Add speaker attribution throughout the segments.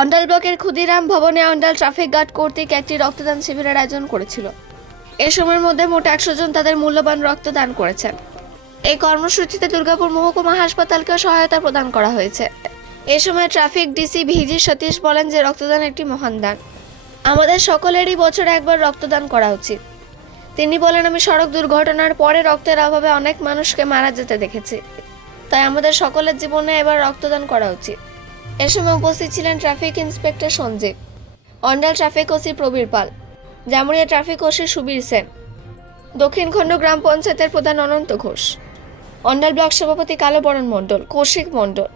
Speaker 1: অন্ডাল ব্লকের ক্ষুদিরাম ভবনে Andal traffic guard কর্তৃক একটি রক্তদান শিবিরের আয়োজন করেছিল। এ সময়ের মধ্যে মোট একশো জন তাদের মূল্যবান রক্তদান করেছেন। এই কর্মসূচিতে দুর্গাপুর মহকুমা হাসপাতালকে সহায়তা প্রদান করা হয়েছে। এ সময় ট্রাফিক ডিসি ভিজি সতীশ বলেন যে রক্তদান একটি মহান দান। আমাদের সকলেরই বছরে একবার রক্তদান করা উচিত। তিনি বলেন, আমি সড়ক দুর্ঘটনার পরে রক্তের অভাবে অনেক মানুষকে মারা যেতে দেখেছি। তাই আমাদের সকলের জীবনে এবার রক্তদান করা উচিত। এ সময় উপস্থিত ছিলেন traffic inspector Sanjib Andal traffic OC Prabir Pal, Jamuria traffic OC Subir Sen, Dakshin Khanda গ্রাম পঞ্চায়েতের প্রধান অনন্ত ঘোষ, অন্ডাল ব্লক সভাপতি কালোবরণ মণ্ডল, কৌশিক মণ্ডল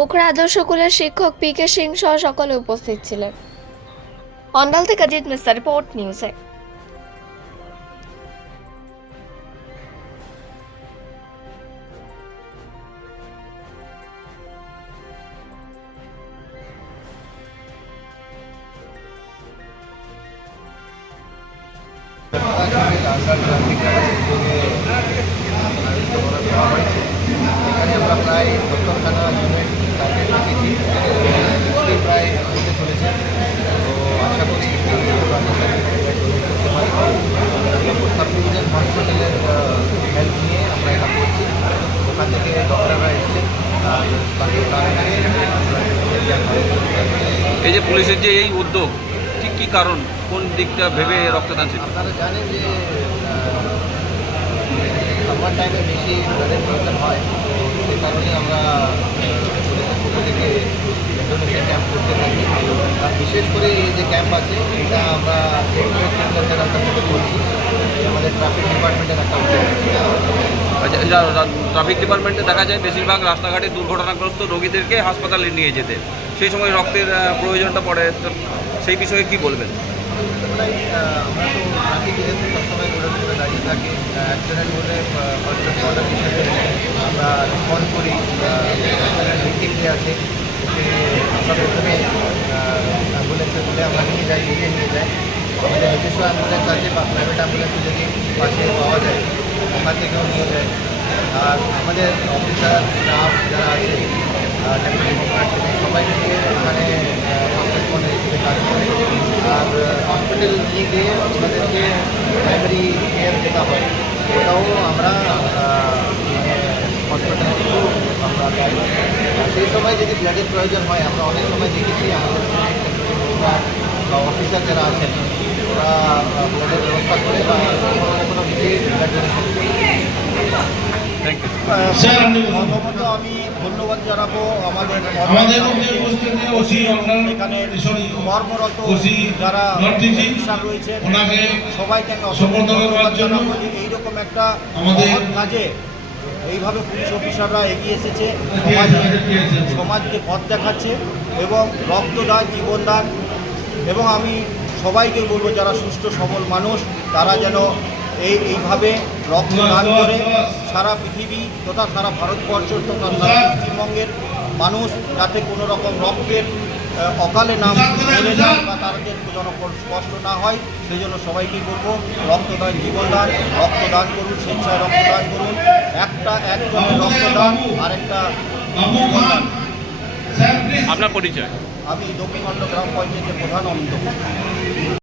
Speaker 1: ওখরা আদর্শ স্কুলের শিক্ষক পি কে সিং সহ সকলে উপস্থিত ছিলেন। অন্ডাল থেকে জিৎ মিস্টার রিপোর্ট নিউজে
Speaker 2: এখানে আমরা প্রায় সত্তরখানা ইউনিট টার্গেট রেখেছি প্রায় চলেছে তো আশা করি সাব ডিভিশন হসপিটালের হেল্প নিয়ে আমরা এটা করছি ওখান থেকে ডক্টররা এসেছেন
Speaker 3: এই যে পুলিশের যে এই উদ্যোগ, ঠিক কি কারণ? কোন দিকটা ভেবে রক্তদান
Speaker 2: আপনারা জানেন যে সামার টাইমে বেশি ব্লাডের প্রয়োজন হয়। কারণে আমরা পক্ষ থেকে ডোনেশন ক্যাম্প করতে থাকি। আর বিশেষ করে এই যে ক্যাম্প আছে এটা আমরা সেন্টারের আন্ডারতে করছি আমাদের ট্রাফিক ডিপার্টমেন্টের একটা
Speaker 3: আচ্ছা ট্রাফিক ডিপার্টমেন্টে দেখা যায় বেশিরভাগ রাস্তাঘাটে দুর্ঘটনাগ্রস্ত রোগীদেরকে হাসপাতালে নিয়ে যেতে। সেই সময় রক্তের প্রয়োজনটা পড়ে তো সেই বিষয়ে কি বলবেন?
Speaker 2: ট্রাফিক যেহেতু সবসময় রোডের উপরে দাঁড়িয়ে থাকে অ্যাক্সিডেন্ট হলে হিসেবে আমরা রেসপন্ড করি যে আছে আমরা প্রথমে অ্যাম্বুলেন্সে বলে আমরা নিয়ে যাই নিয়ে যাই আমাদের নিজস্ব প্রাইভেট অ্যাম্বুলেন্সে যদি পাশে পাওয়া যায় ওখান থেকেও নিয়ে যায় আর আমাদের অফিসার স্টাফ যারা আছে ডেপুটি কমান্ডার সবাই মিলিয়ে ওখানে ফার্স্ট রেসপন্ডার হিসেবে কাজ করে আর নিয়ে গিয়ে ওনাদেরকে প্রাইমারি কেয়ার যেটা হয়, ওটাও আমরা থেকেও আমরা সেই সময় যদি ব্লাডের প্রয়োজন হয়, আমরা অনেক সময় দেখেছি আমাদের অফিসার যারা আছেন, ওরা ব্লাডের ব্যবস্থা করে বা কোনো না কোনো বিশেষ ব্লাড ডোনেশন করে
Speaker 3: থ্যাংক ইউ
Speaker 4: স্যার, আপনি বলুন।
Speaker 5: প্রথমত আমি ধন্যবাদ জানাব আমাদের এখানে কর্মরত যারা রয়েছে সবাইকে ধন্যবাদ জানাব যে এইরকম একটা কাজে এইভাবে পুলিশ অফিসাররা এগিয়ে এসেছে সমাজে সমাজকে পথ দেখাচ্ছে এবং রক্তদান জীবনদান এবং আমি সবাইকে বলব যারা সুস্থ সবল মানুষ তারা যেন এই এইভাবে রক্তদান করে সারা পৃথিবী তথা সারা ভারতবর্ষ তথা সারা পশ্চিমবঙ্গের মানুষ যাতে কোনো রকম রক্তের অকালে নাম চলে যায় বা তাদের যেন কষ্ট না হয় সেই জন্য সবাইকেই বলব রক্তদান জীবনদান রক্তদান করুন স্বেচ্ছায় রক্তদান করুন। একটা একজনের রক্তদান আরেকটা জীবনদান।
Speaker 3: আপনার পরিচয়?
Speaker 5: আমি দক্ষিণখণ্ড গ্রাম পঞ্চায়েতের প্রধান অমিত